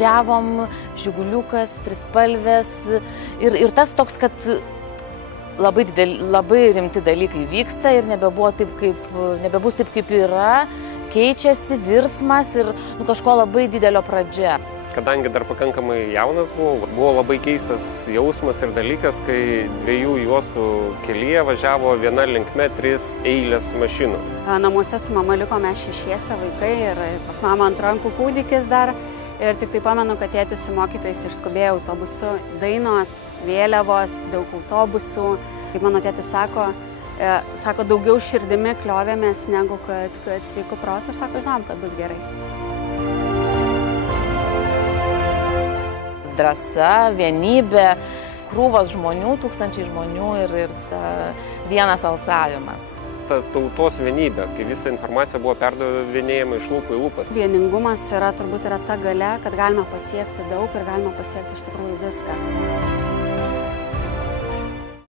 važiavom, žiguliukas, trispalvės ir tas toks, kad labai rimti dalykai vyksta ir nebebus taip, kaip yra, keičiasi virsmas ir kažko labai didelio pradžia. Kadangi dar pakankamai jaunas buvo labai keistas jausmas ir dalykas, kai 2 juostų kelyje važiavo viena linkme 3 eilės mašinų. Namuose su mama liko mes 6 vaikai ir pas mamą ant rankų kūdikis dar. Ir tik tai pamenu, kad tėtis su mokytojais išskubėjo autobusu. Dainos, vėliavos, daug autobusų. Kaip mano tėtis sako, daugiau širdimi kliovėmės negu kad sveiku protu. Sako, žinom, kad bus gerai. Drąsa, vienybė, krūvos žmonių, tūkstančiai žmonių ir vienas alsavimas. Ta tautos vienybė, kai visa informacija buvo perdavinėjama iš lūpų į lūpas. Vieningumas turbūt yra ta galia, kad galima pasiekti daug ir galima pasiekti iš tikrųjų viską.